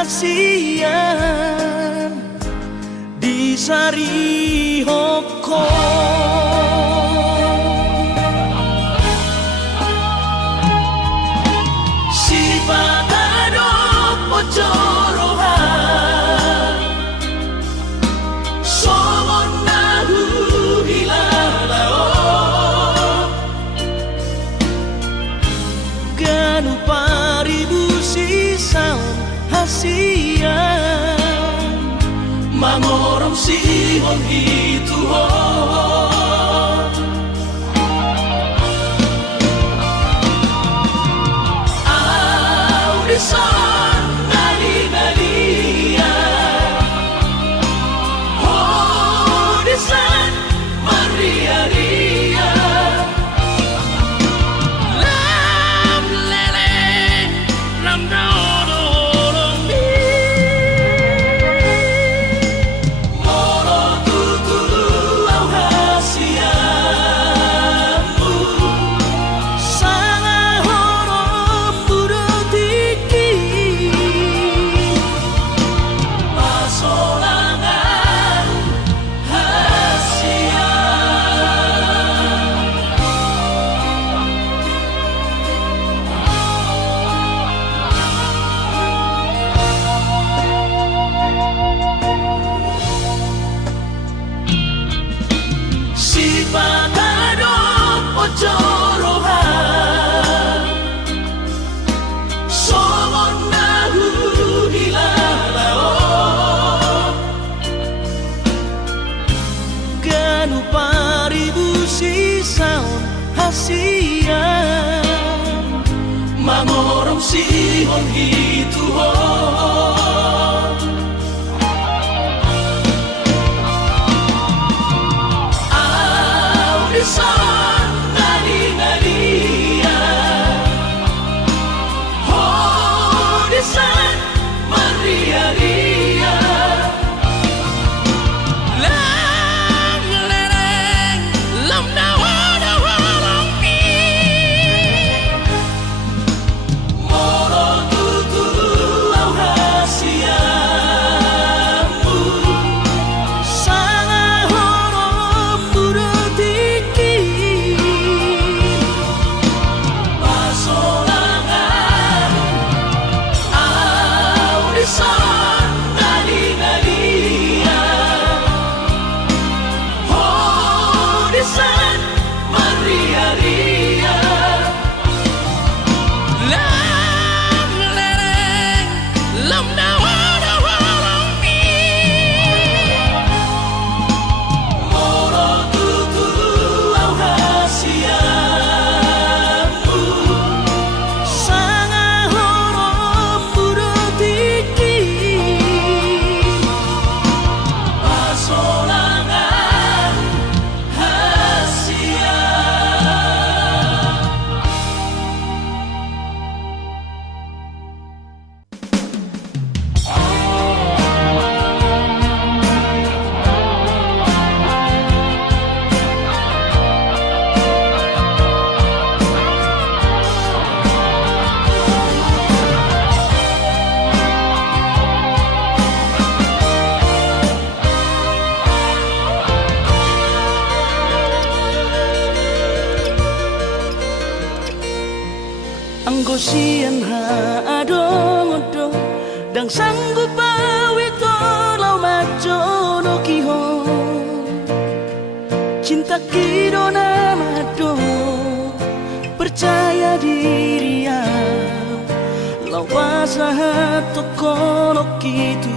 hasian di Sari Hoko. Si Bagado Pojorohan Somon Nahu Hilalao Ganu Paribu Sisaon hasian Mangorong Sihon Hituhon Audisan Nali-Nalia Audisan Maria-Ria Lam Lele Lam Dodo Moro Tutulu Au Hasiamu Sanga Horom Budo Tiki Pasolangan Hasian Si Bagado Pojorohan Somon Nahu Hilalao Ganu Paribu Sisaon hasian Mangorong Sihon Hituhon Audisan Nali-Nalia Audisan Maria-Ria Lam Lereng Lam Dawa-Dawa-Lampi Moro Tutulu Au Hasiamu Sanga Horom Budo Tiki Pasolangan Audisan Nali-Nalia Audisan Maria-Ria Lam Lereng Lam Dawa-Dawa-Lampi Moro Tutulu Au Hasiamu Sanga Horom Budo Tiki Pasolangan Hasian Anggo sian ha-adong-odong Dang sanggup awito lau majono kihon Cinta kidona mado Percaya diri ya Lau wasaha tokono kitu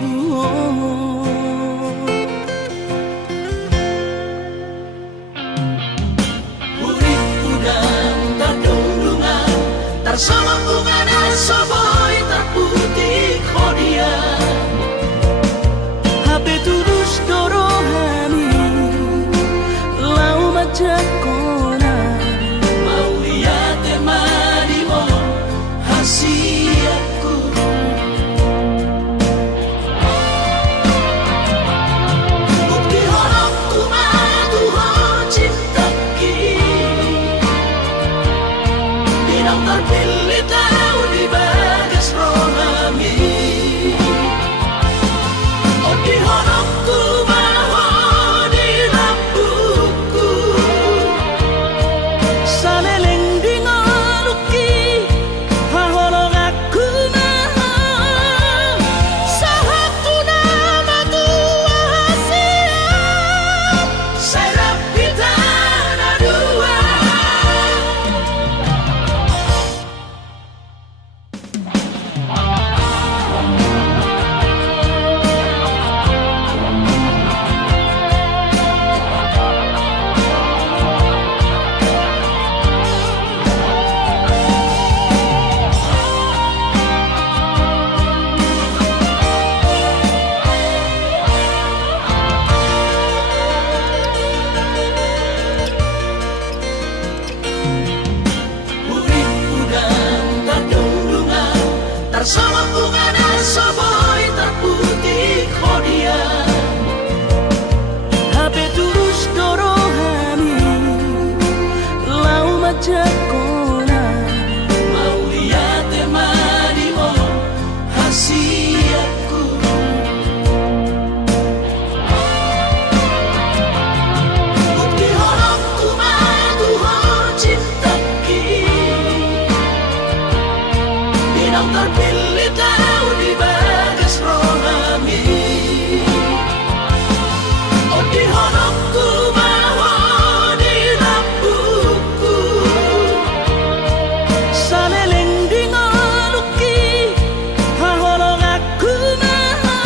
Urip udang terdundungan Tarsama bunga soboy terputih kodia HP tulus dorohani Lau majak kona Mau lihat emadimo hasiatku Bukti horok tumatuho cinta kini Dinang terpilih tahu di bagas rohami majak mau lihat temani oh hasiatku. Bukti horok tu madu ho cinta kini Minang terpilih tahu di bagas rohani. Oh di horokku bawa di lampuku saleleng di ngaluki haholong aku maha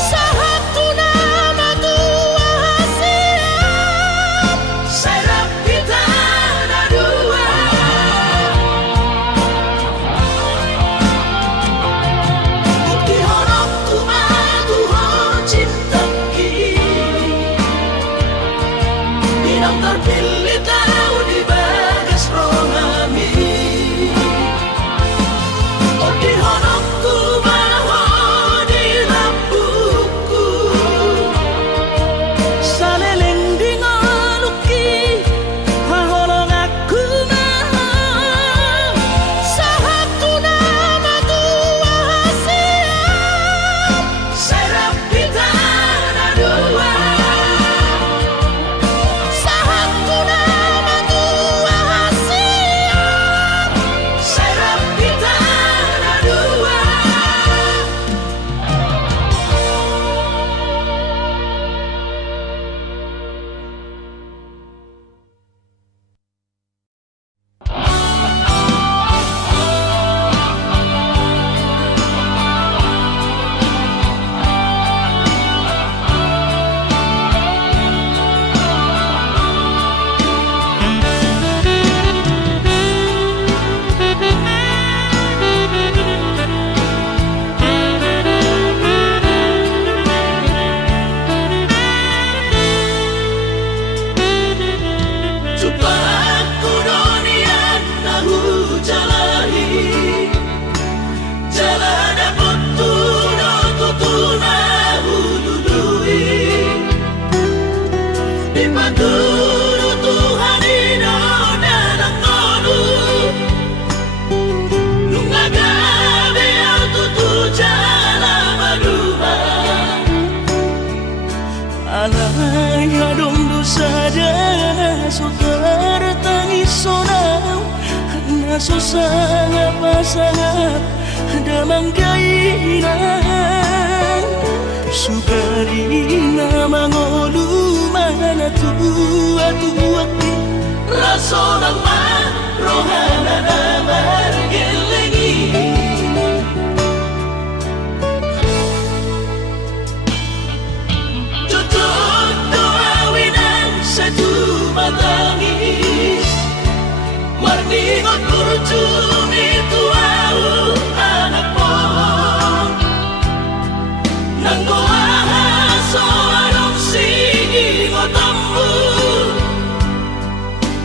sahatu nama tua siap serap kita ada dua. Bukti horokku madu ho cinta Minang terpilih tahu di bagas rohani. Oh di horokku bawa di lampuku saleleng di ngaluki haholong aku maha sahatu nama tua siap serap kita ada dua. Sahatu nama tua siap serap kita ada dua. Aku dunia nahu jalahi jalan dapat tutu nahu dului dipandu Tuhan ino dalam konu nungaga biar tutu jalan madura alay adong dosa jana sotar tangis sonau na susah pasangap damang kainan sugarina mangolu mana tua-tuaki raso ng rohana na margelengi tutup doawinan satu matangis warningot kurcumi tuau anak pohon nanggoaha soarong sigi ngotambu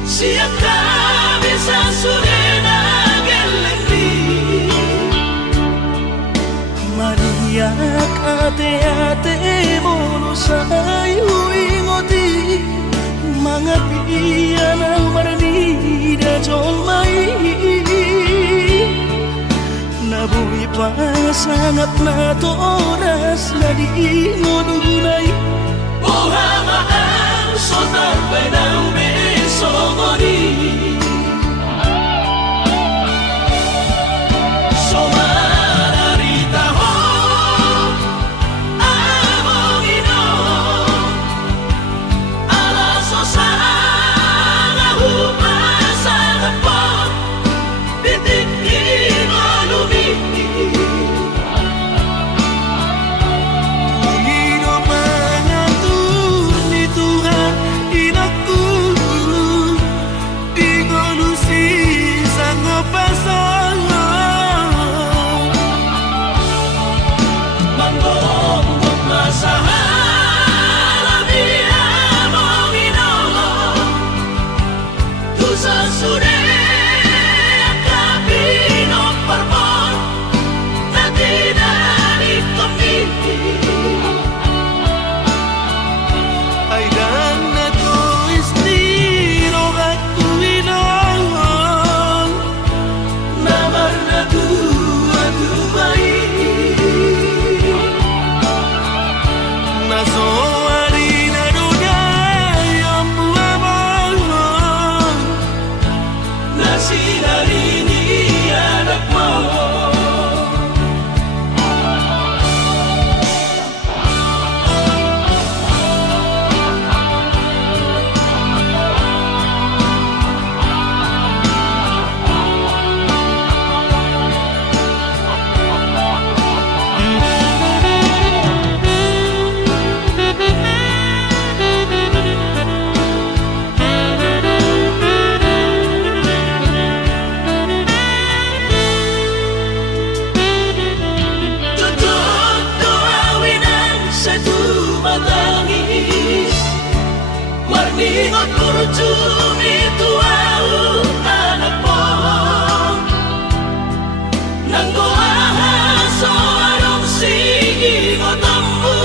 siap kami sasurena gelengdi mariak ate-ate mono sayu ingoti mga piyan ang maranida jolmay nabuhi pa sangat na oras na di ngodunay buhamaan sotar benang besongoni somararita ho among ino ala sosanga hupasa napot bitikin olumiti Pangino pangatur ni Tuhan inaku di sinarini anak mo. Marningot kurjumi tuau anak mo. Nanggo ahaso arong sigi ngotambu.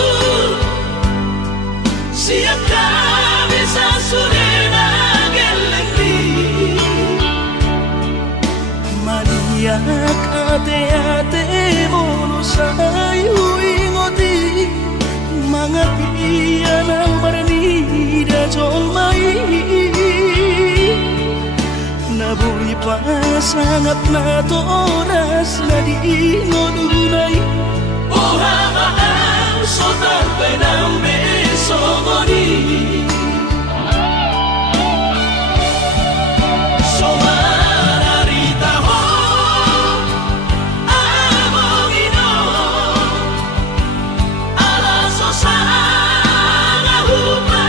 Siap kami sa surena gelengdi. Maniak ate-ate mono sayu ingoti. Mangapian ang marni jol mai nabuhi pa sangat na toras na di ngodunay oha maang sotar penambe somoni somararita ho amongino ala sosana hupa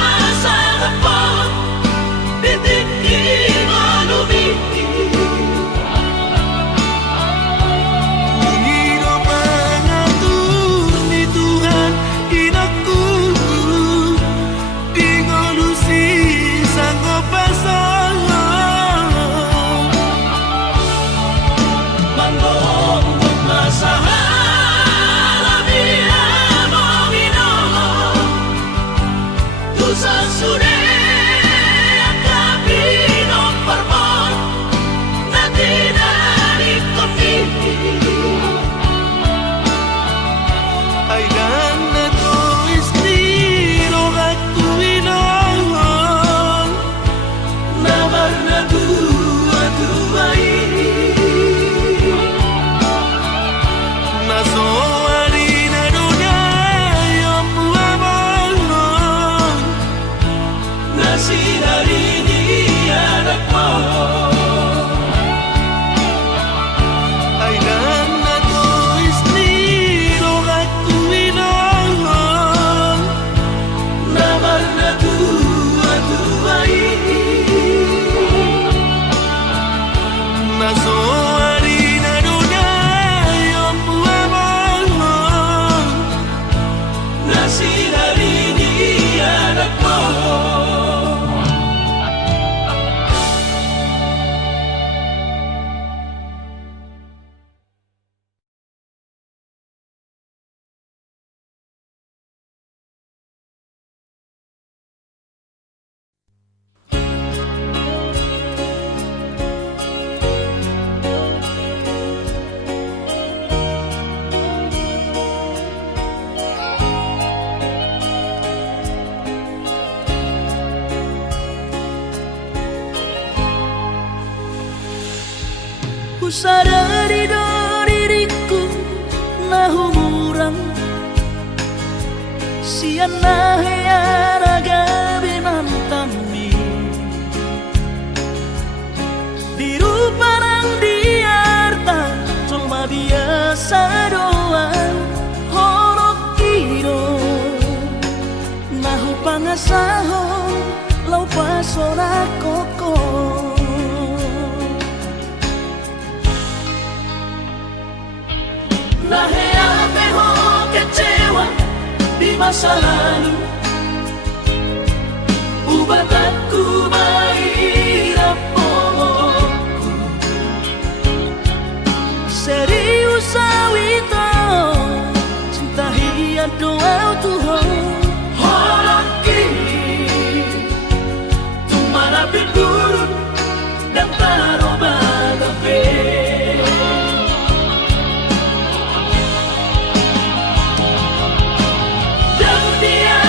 Ku sadari do diriku na humurang sian na heyara gabi nantami biru parang diarta cuma biasa doang horok kiro nahu pangasahon lau pasora koko Naheate ho kecewa di masa lalu Ubatanku mahirap pomoku Serius awito cinta hiat doa Tuhan Holaki Tumana pinturun dan taroba kafe Dan dia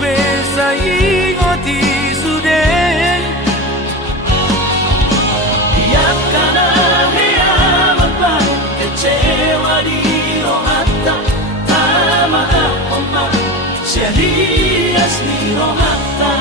fe sai ngoti sude Yakana hea mapai kecewa di rohata tama oma serius di rohata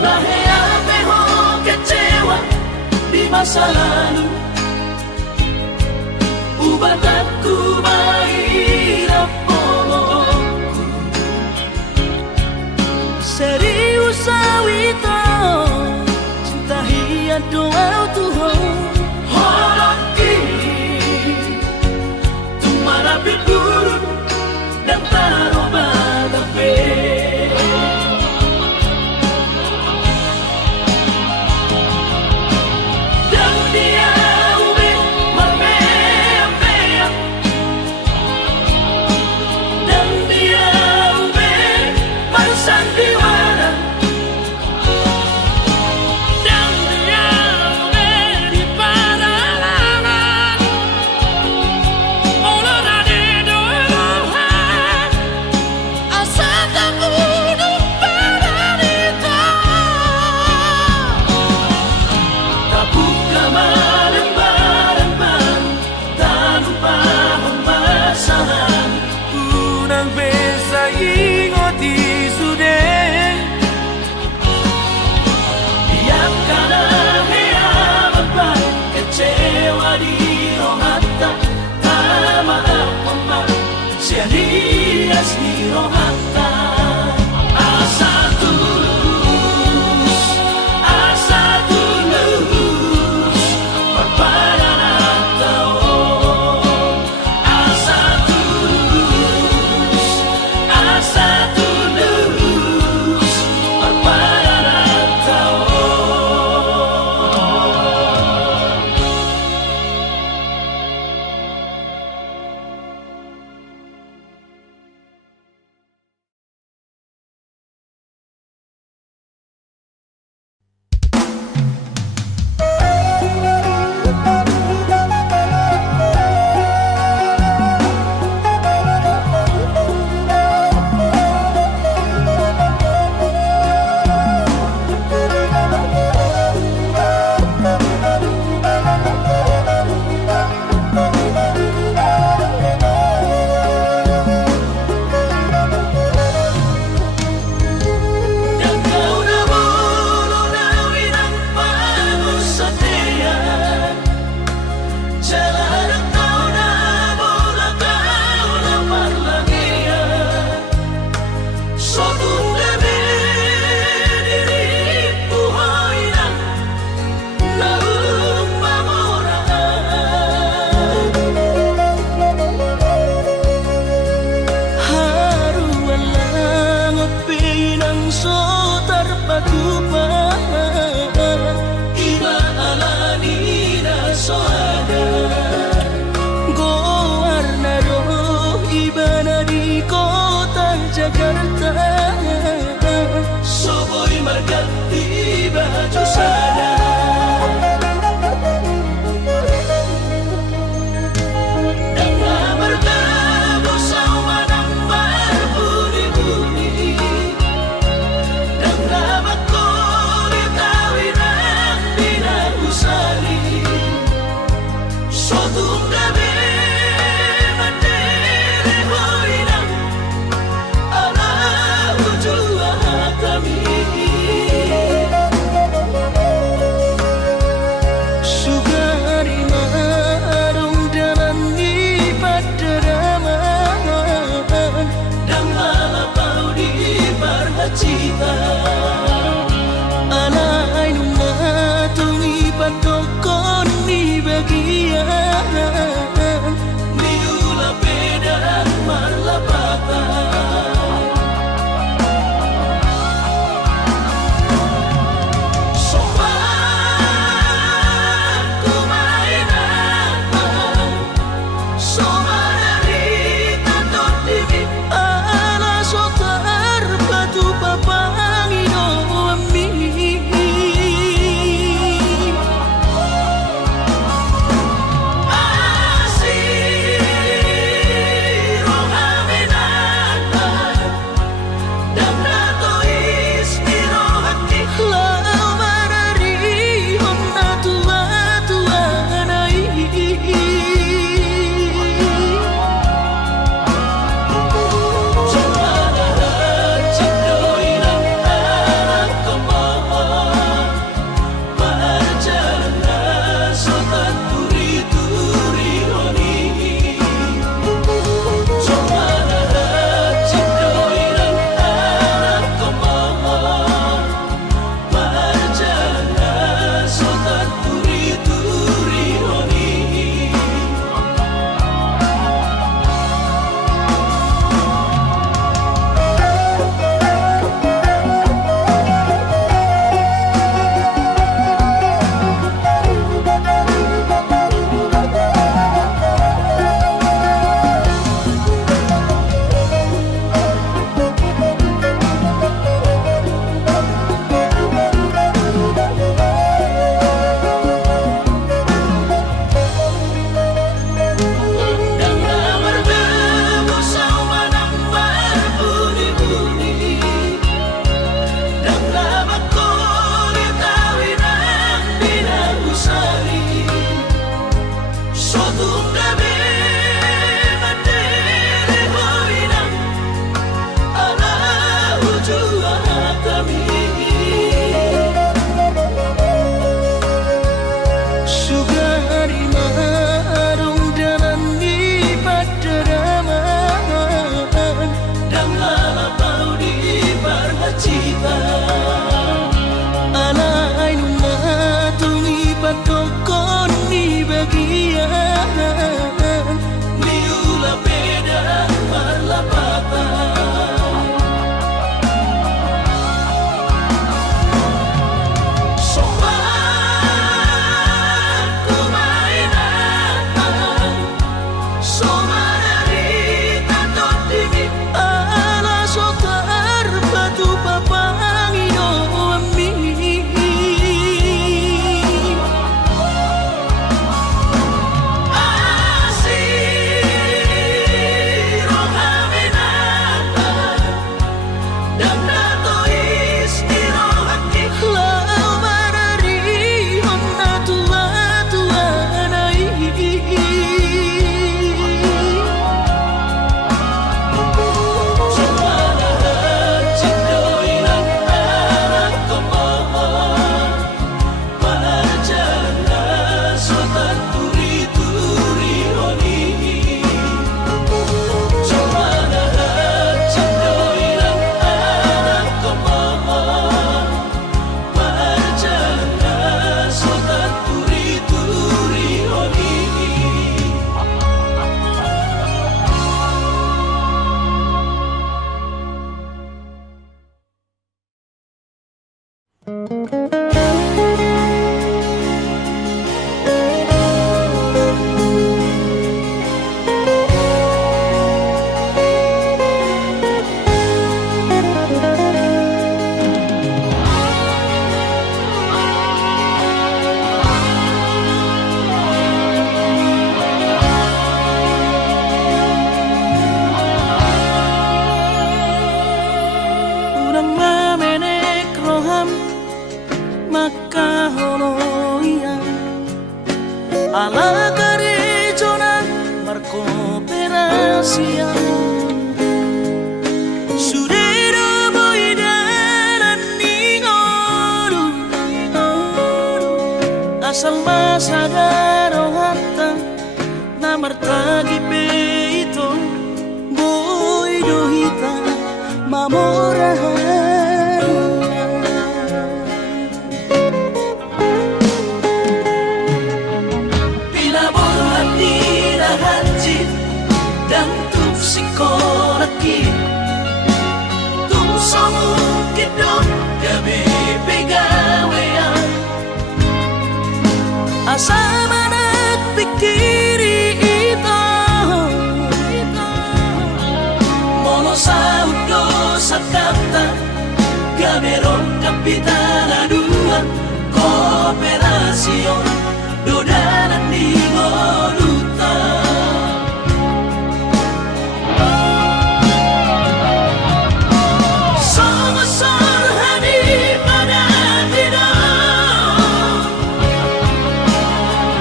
Lahea peho kecewa di masa lalu Ubah aku mahirap polongku serius awito cinta hiat doa Tuhan Horoki Tumarapit buruk dan taroba tape kaholoia ala garejona markooperasia sudero boidaran ningolu asal masadaro hatta namartagi peito boidohita mamorahan Pinaborhat nila hanjit dan tuk sikolaki tung somukit dong gabi pegawean asama nagpikiri ito mono sa udo sa kanta gameron kapitana dua kooperasyon dodanan di Moluta Song-song hani pada tidak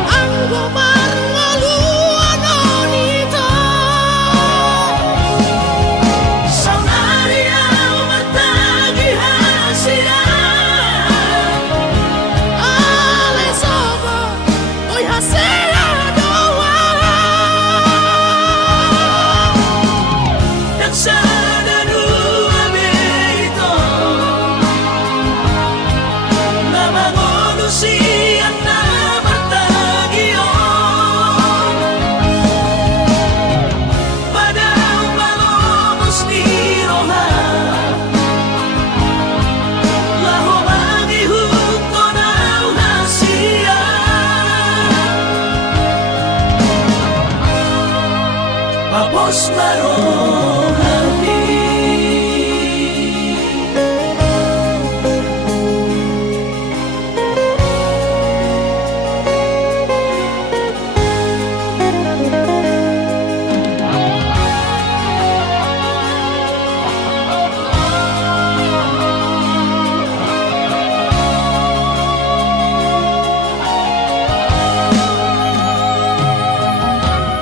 ang gumar ngaluan nito Saunari ang matagi hasian Ale sobo, hoy hasela doa. dan sana dua beito na mangolusian na martagion padang palomos ni Roha laho magihugto na unasian Papos marohani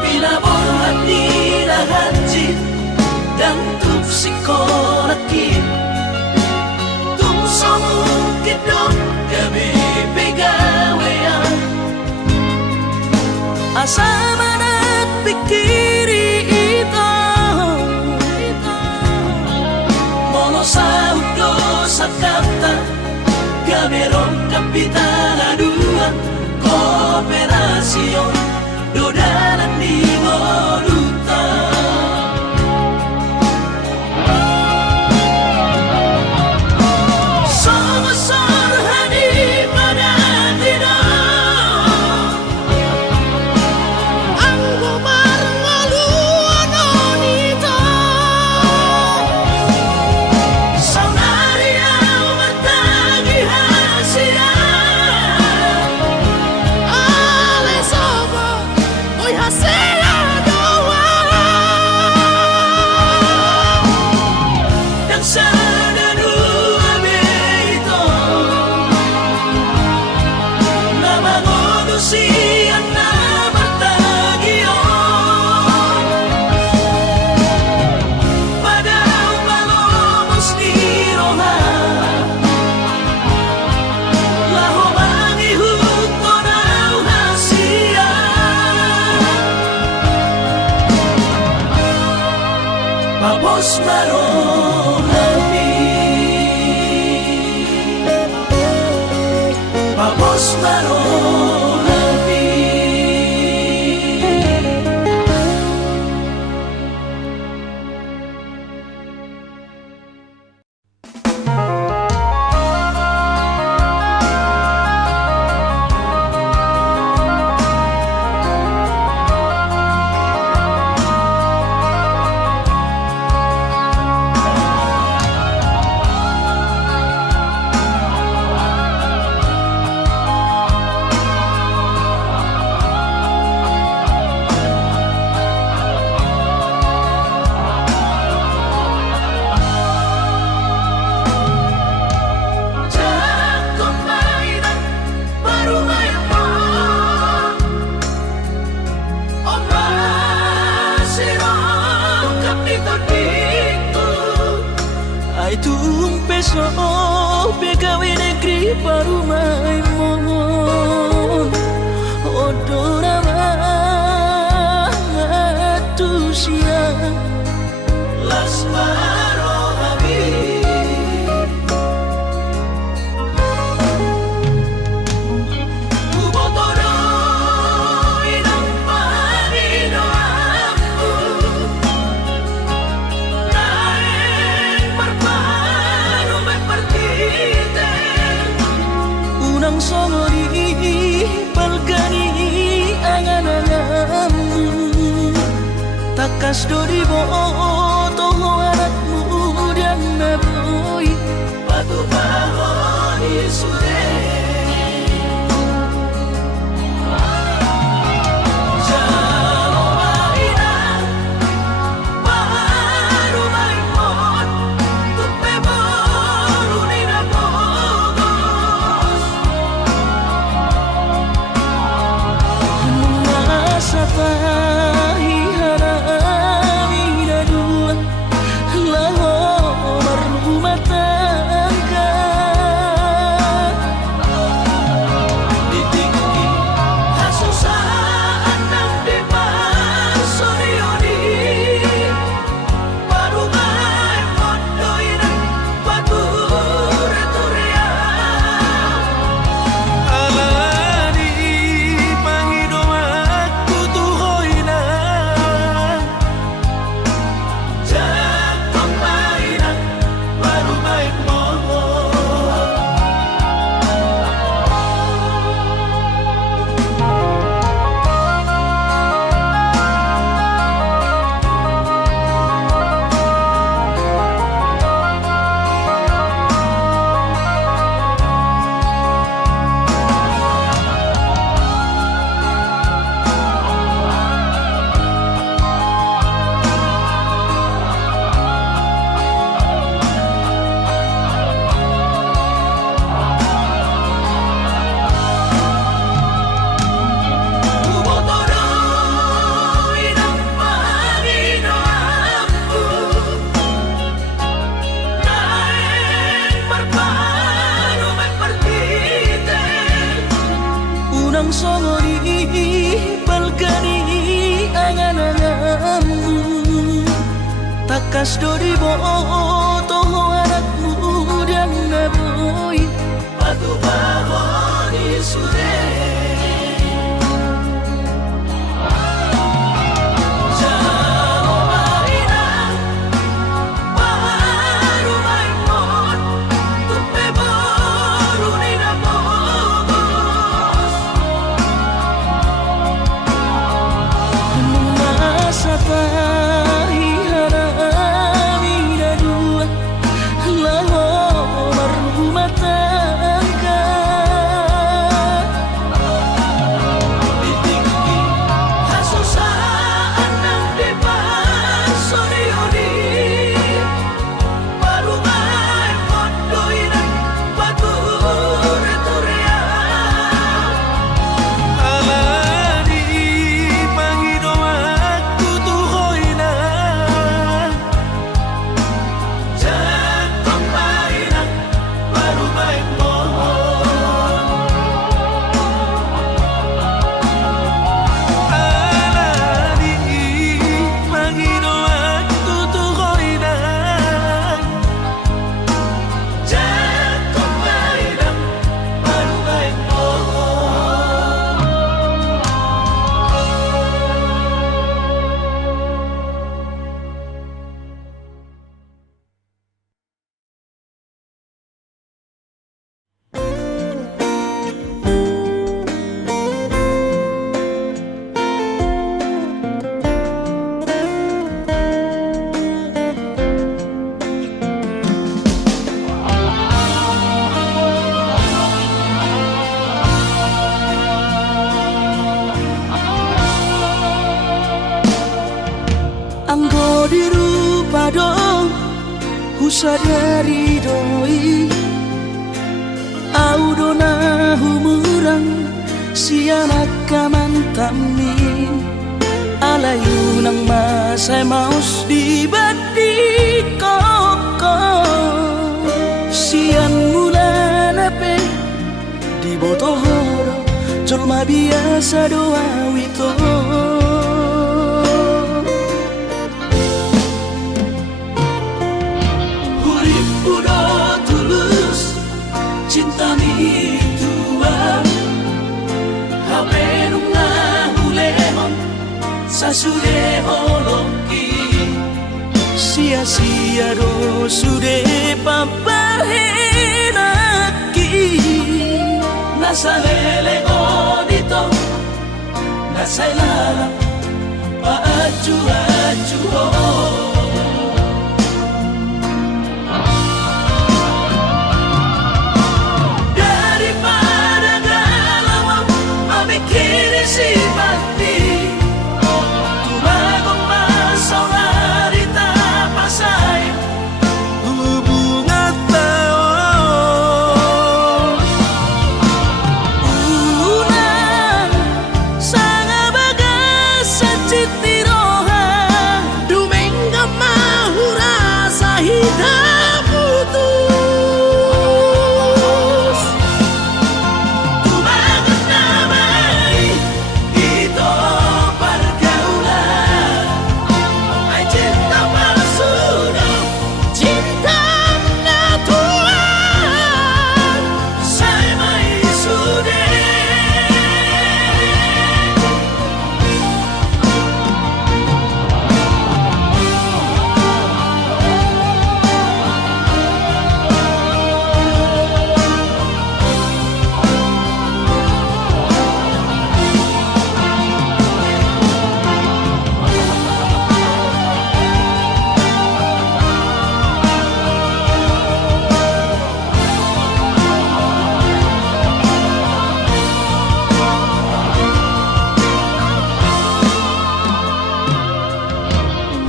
Pinaborhat nila hanjit dan tuk sikolaki tung somukit dong gabi pegawean asama nagpikiri ito mono sa udo sa kanta gameron kapitana dua kooperasyon dodanan di Moluta Song-song hani pada tidak Ang gumar ngaluan nito. Saunari ang matagi hasian Ale sobo, hoy hasela doa. dan sana dua beito na mangolusian na martagion padang palomos ni Roha laho magihugto na unasian Papos marohani Papos marohani Unang somori palgani angan-anganmu, takas dori boto anakmu dan naboi Batu bahoni sude Jalo mainan Baru main mon Tupe baru nina bogos masa tahi harami dua laho rumah tangga Ditinggi Hasusaan ng depan Sorioni Baru main mon Doinan Batu-returia alani pangido aku tuhoy na Jakong mainan Baru main mon Bubotoroy ng Panginoon Naeng marpano may partite unang somori palgani angan-anganmu, takas dori boto anakmu dan naboi Batu bahoni sude Jalo mainan Baru main mon Tupe baru nina bogos masa tahi harami dua laho rumah tangga Ditinggi Hasusaan ng depan Sorioni Baru main mon Doinan Batu-returia alani pangido aku tuhoy na Jakong mainan Baru main mon alani pangido aku tuhoy na Jakong mainan Baru main mon anggo dirupa dong husadari doi audona humurang sianak kamantami alayu nang masay maus di badi koko sian mulan ape di botohoro colma biasa doa wito Urip udah tulus Cinta mi tua Hape nunga hulemon Sasude holoki sia-sia do sude papahenaki nasa lelego dito, nasa ilalim paaju-aju daripada galau memikiri si mati, tumagong masalah di tapasay hubungan taon unang sanga bagas sa citiroha Dumenga mahura sa hitam putus tumagot na may ito pergaulan ay cinta palsu Cinta na tuan saya may sude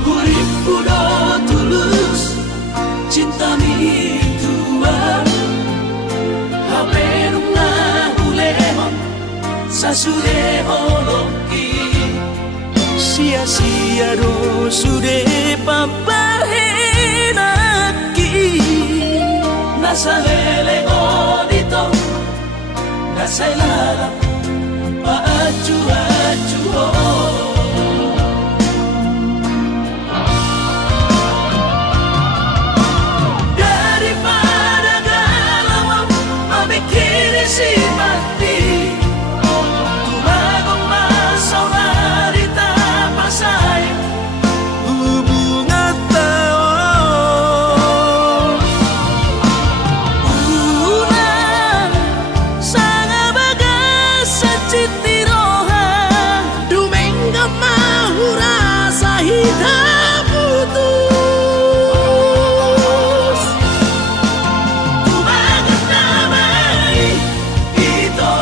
Hurip udah tulus cinta mi tuan hape nunga hulehon sa sude holoki sia-sia do sude papahenaki nasa lelego dito nasa ilalim paaju-aju daripada galau memikiri si mati, tumagong masalah di tapasay hubungan taon unang sanga bagas sa citiroha Dumenga mahura sa hitam putus tumagot na may ito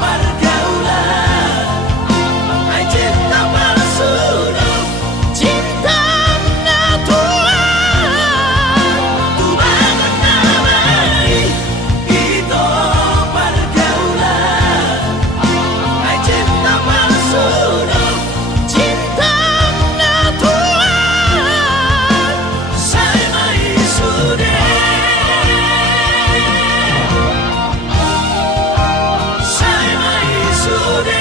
pergaulan ay cinta palsu Cinta na tuan tumagot na may ito pergaulan ay cinta palsu Cinta na tuan saya may sude saya may sude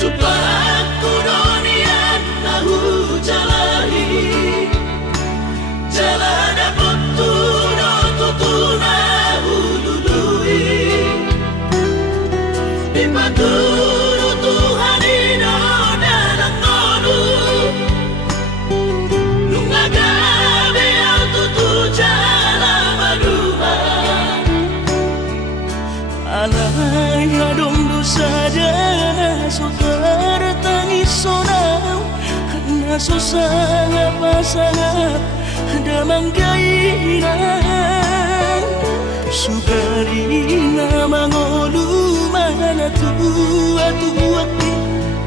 Supaya aku dunia tahu jalahi jalan dapat tutuna hulului Ipaturu Tuhan ino dalam konu lungaga biar tutu jalan maduma alay adong dosa dana sukar tangis sonau nasusah pasangat damang kainan sugarina mangolu mana tua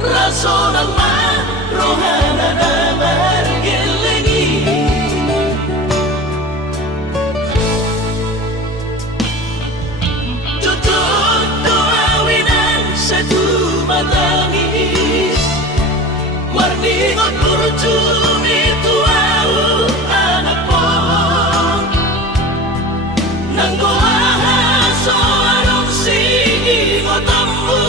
rason Allah rohana na margelengi tutut doa winan satu matangis warni ngon kurjumi tuau anak po nanggo ahaso anong singotamu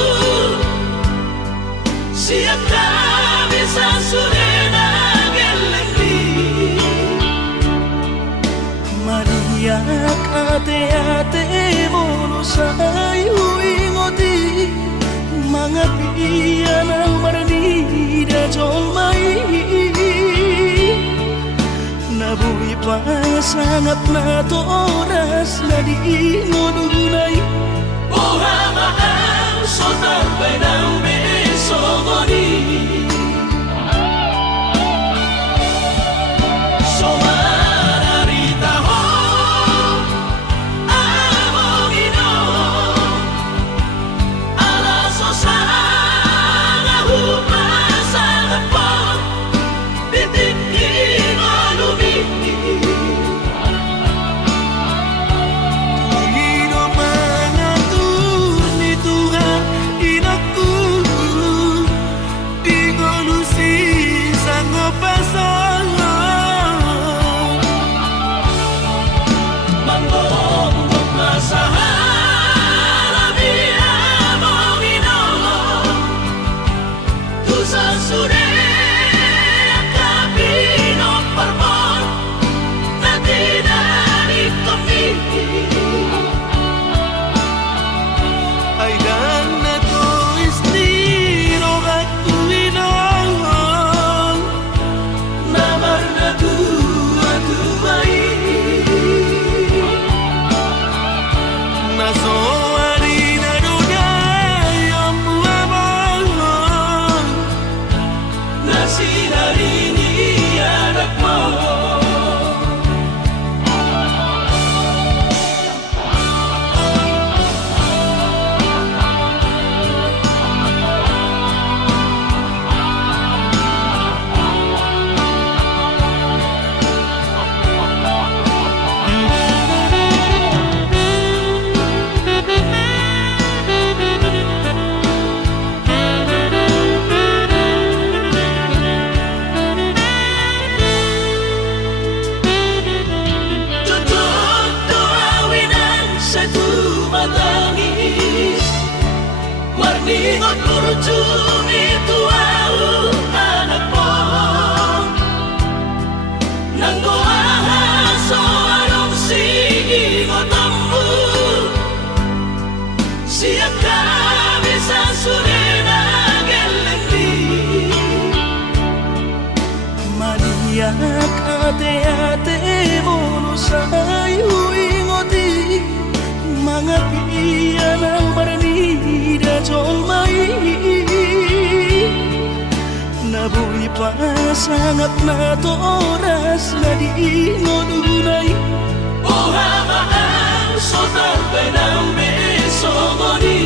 siya kami sa surena gelengdi Maria ate-ate mono sayu ingoti mga piyan ang maranida jong mai nabuhi pa sangat na to oras na di ngununay buha maang sotar bay ng beso ngoni Ningot kurjumi tuau anak po nanggo ahaso anong singotamu siya kami sa surena gelengdi Maria ate-ate mono sayu ingoti mga piyan ang maranida jong mai nabuhi pa sangat na to oras na di ngununay buha maang sotar bay ng beso ngoni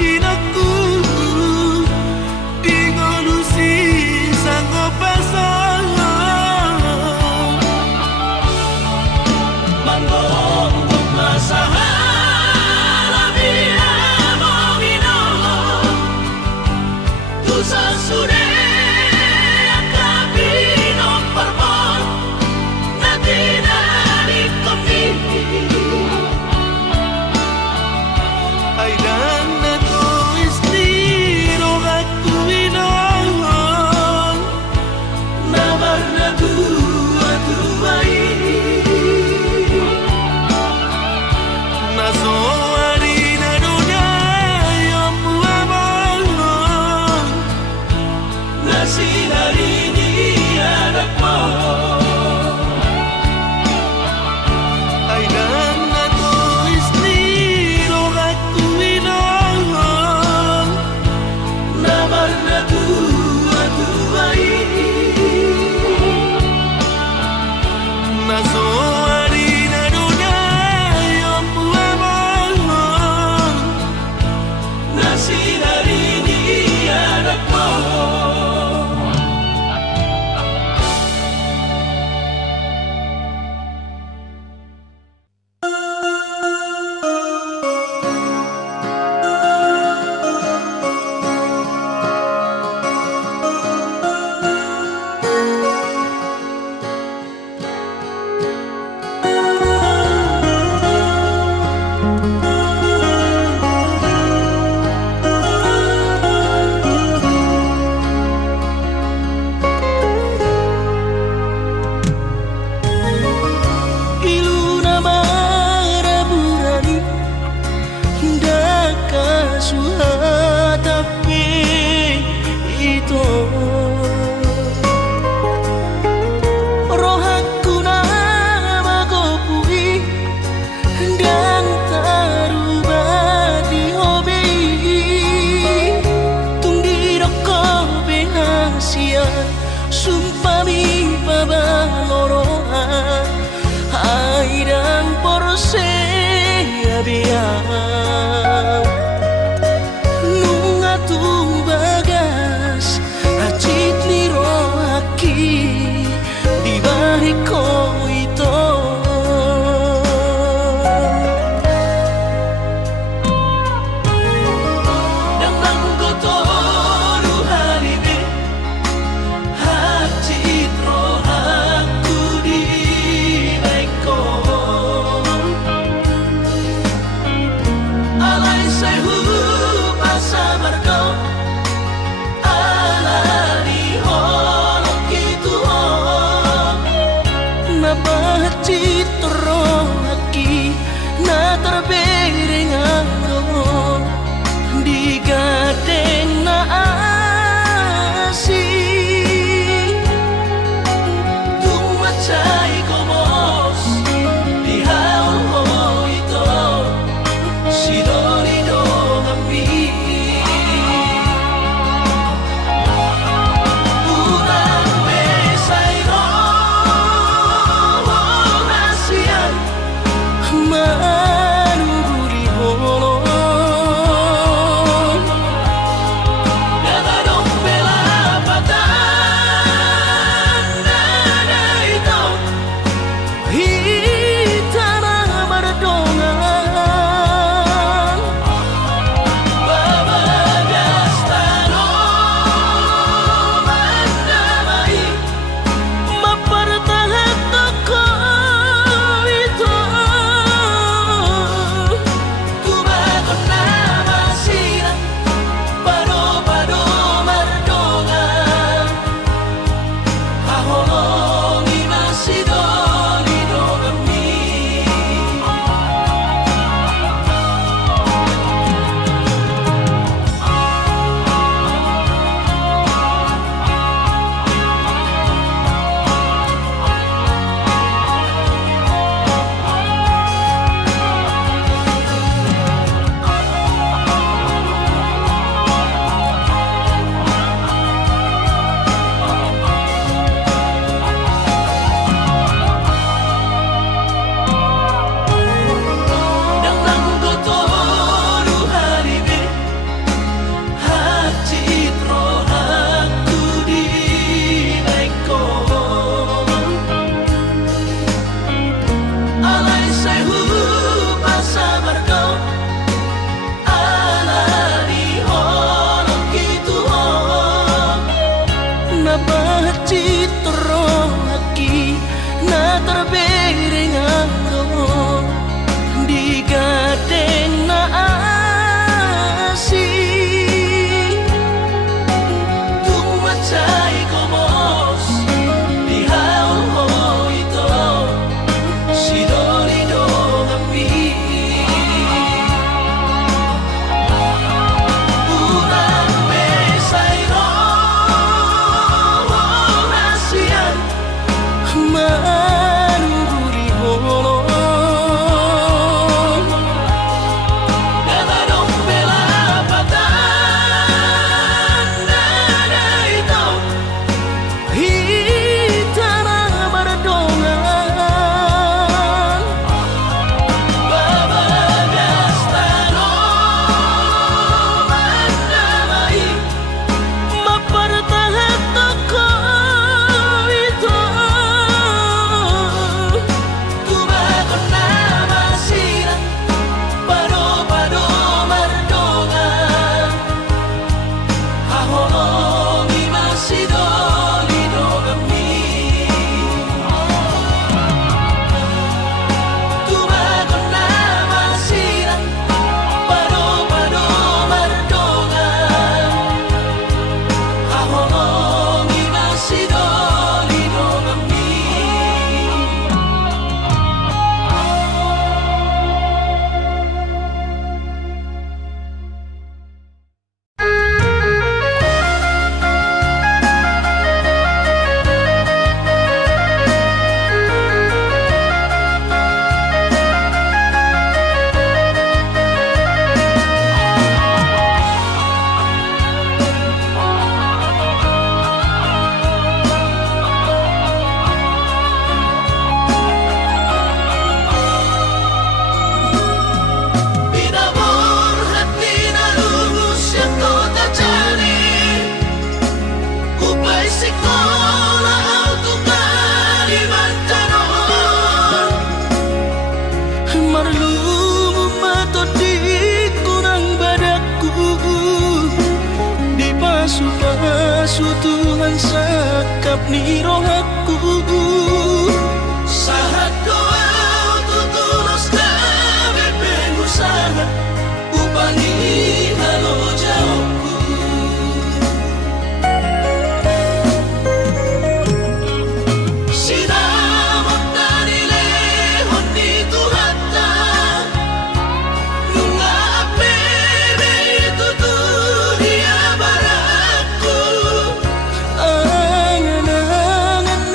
Inakku di naso arina dunia yang buah nasi dari dia dakmo. hadap ni rohaku. Sahat doa tutulus kami pengusaha Upangi halo jawabku. Sinamot na nilehon ni Tuhata Nunga apebe itutulia baraku. Angan-angan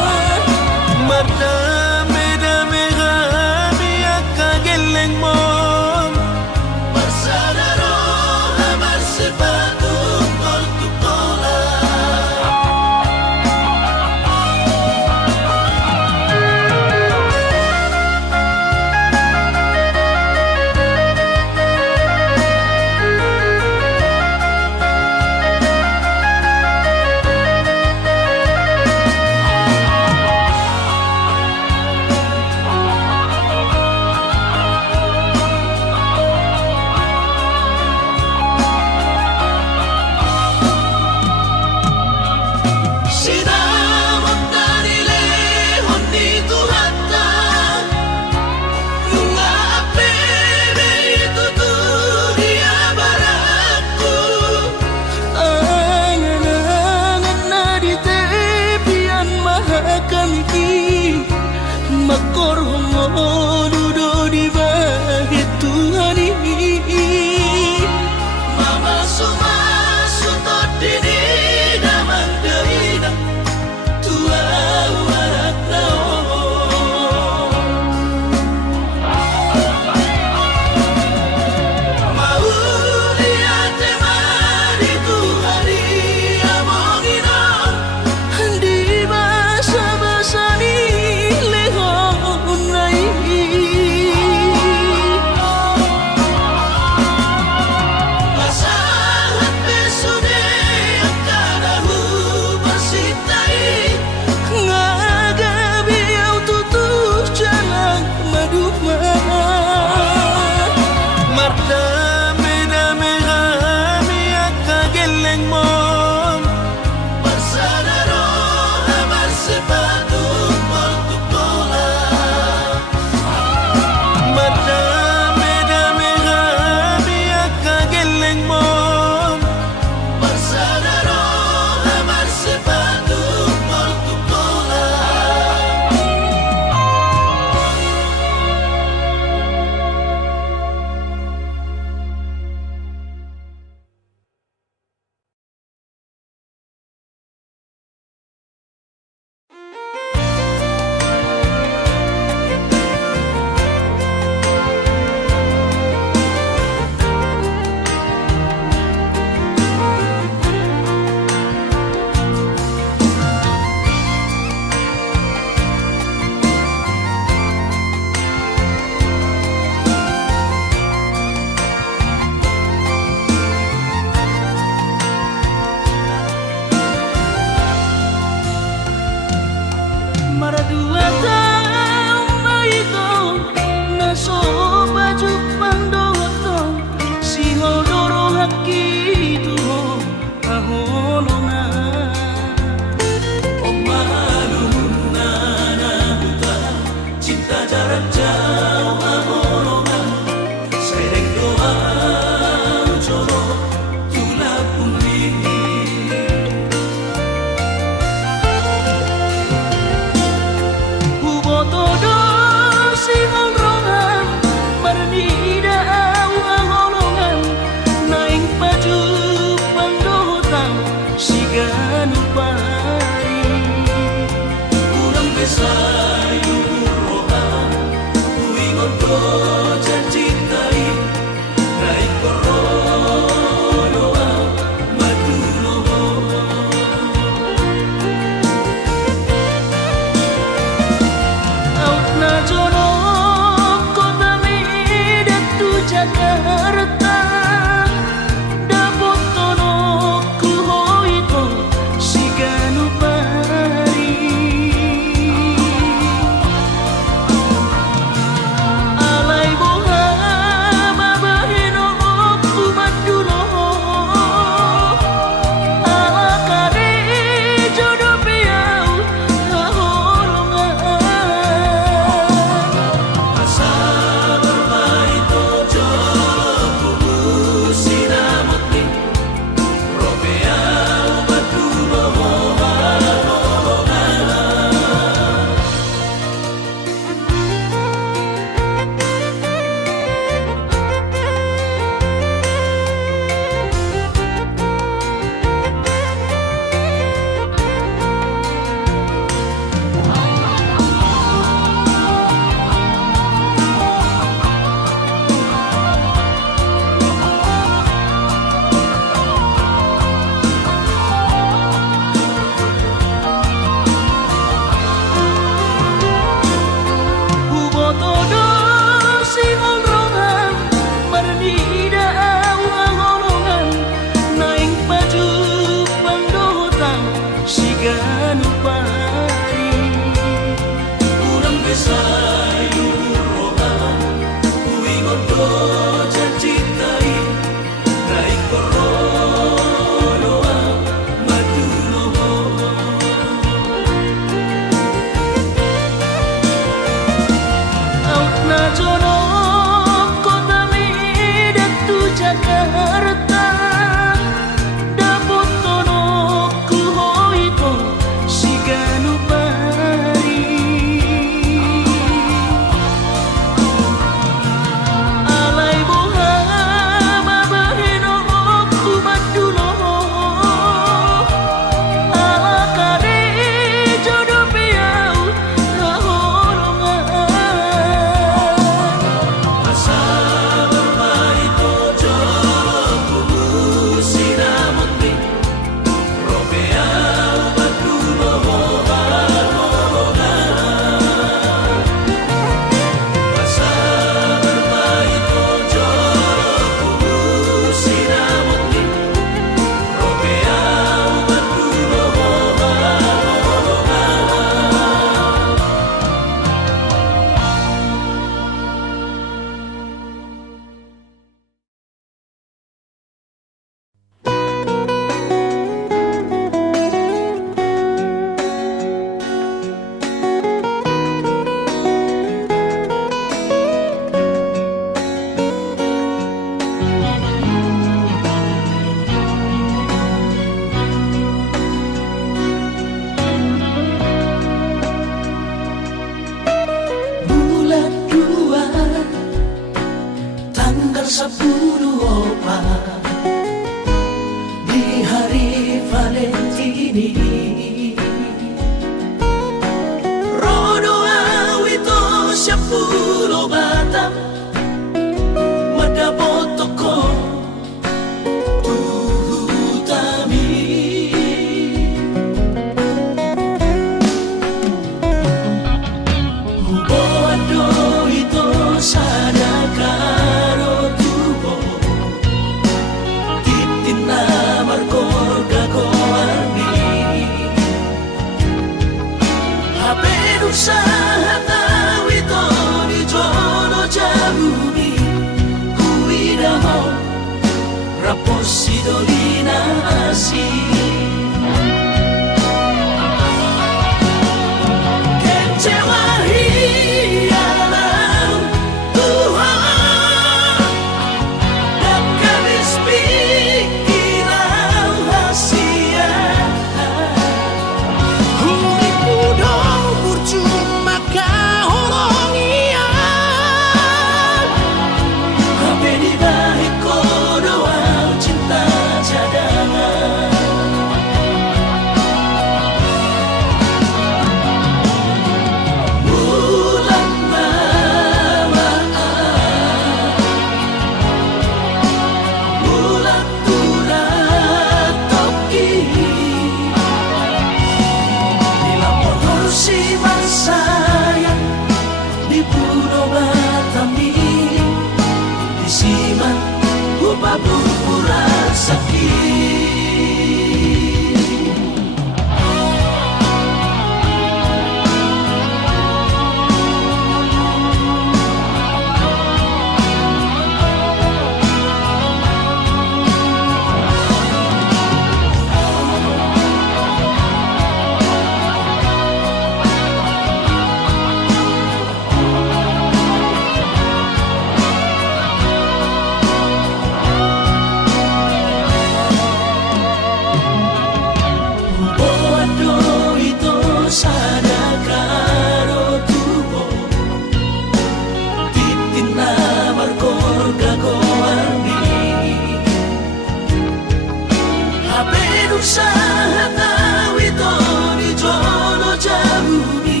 usaha tawi to di jono jamuni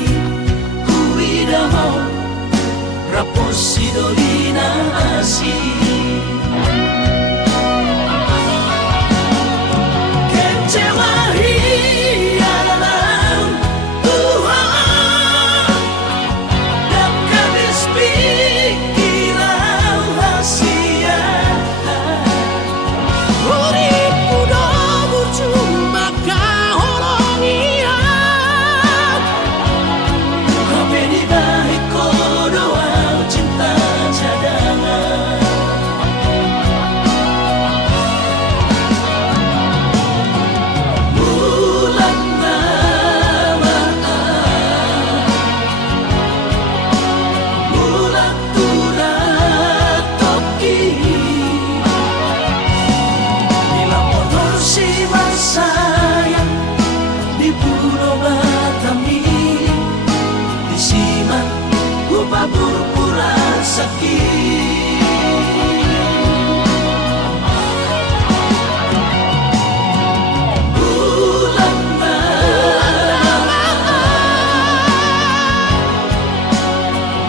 kuidaho raposi dolina asi kecewa hialam Tuhan dan habis pikiran rahasia Uripku do berjumpa kahorong iya Hape di balik doa cinta cadangan Bulan tamaan Bulan turat toki Bila motor si sayang di Pulau Batami Disiman upah pura sakit Bulan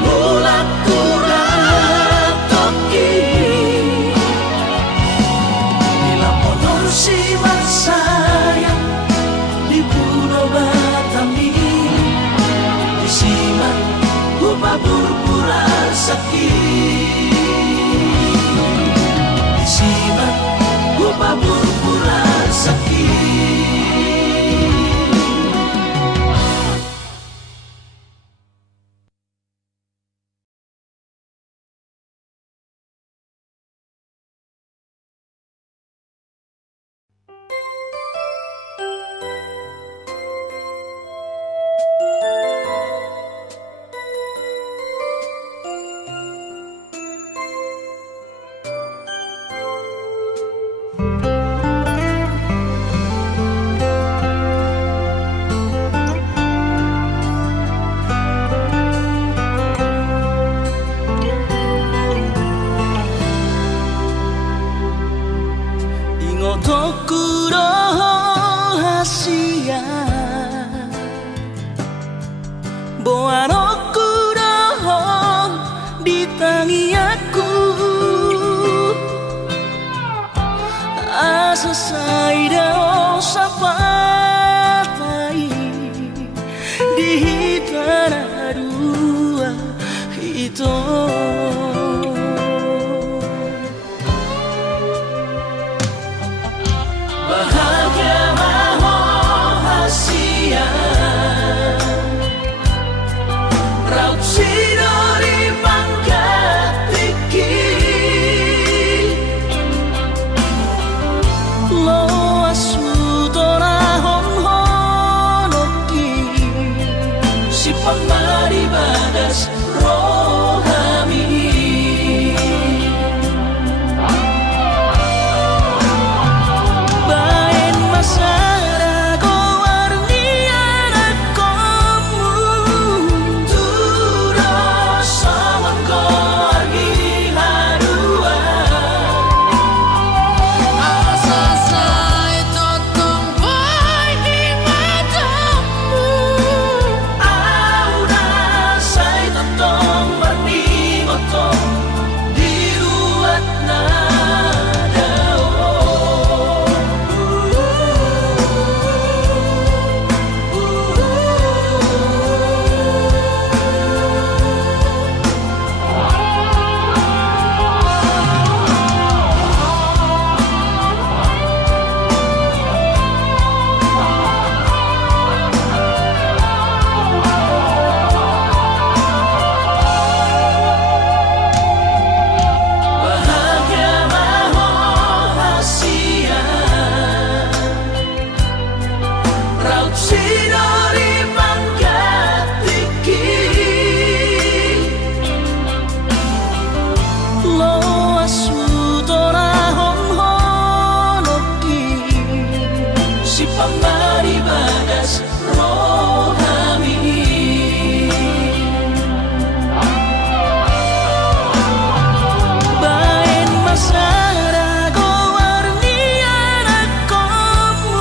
bulan turat toki Bila motor si sayang di Pulau Batami Disiman upah pura sakit Disiman upah pura sakit Ingotoku rahasia Boanoku dohong di tangi aku Asa saida sapatai di tanah dua itu Bahagia rahasia Raut sidori pangkat tiki Lo asu torahon honoki Si pamari badas rohami Bain masara ko warnian akomu Turo saman ko argi harua Asa saya totong boy di matamu Auna say totong marni gotong diruat na Bahagia rahasia Raut sidori pangkat tiki Lo asu torahon honoki Si pambari badas rohami Bain masara ko warnian akomu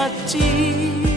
hati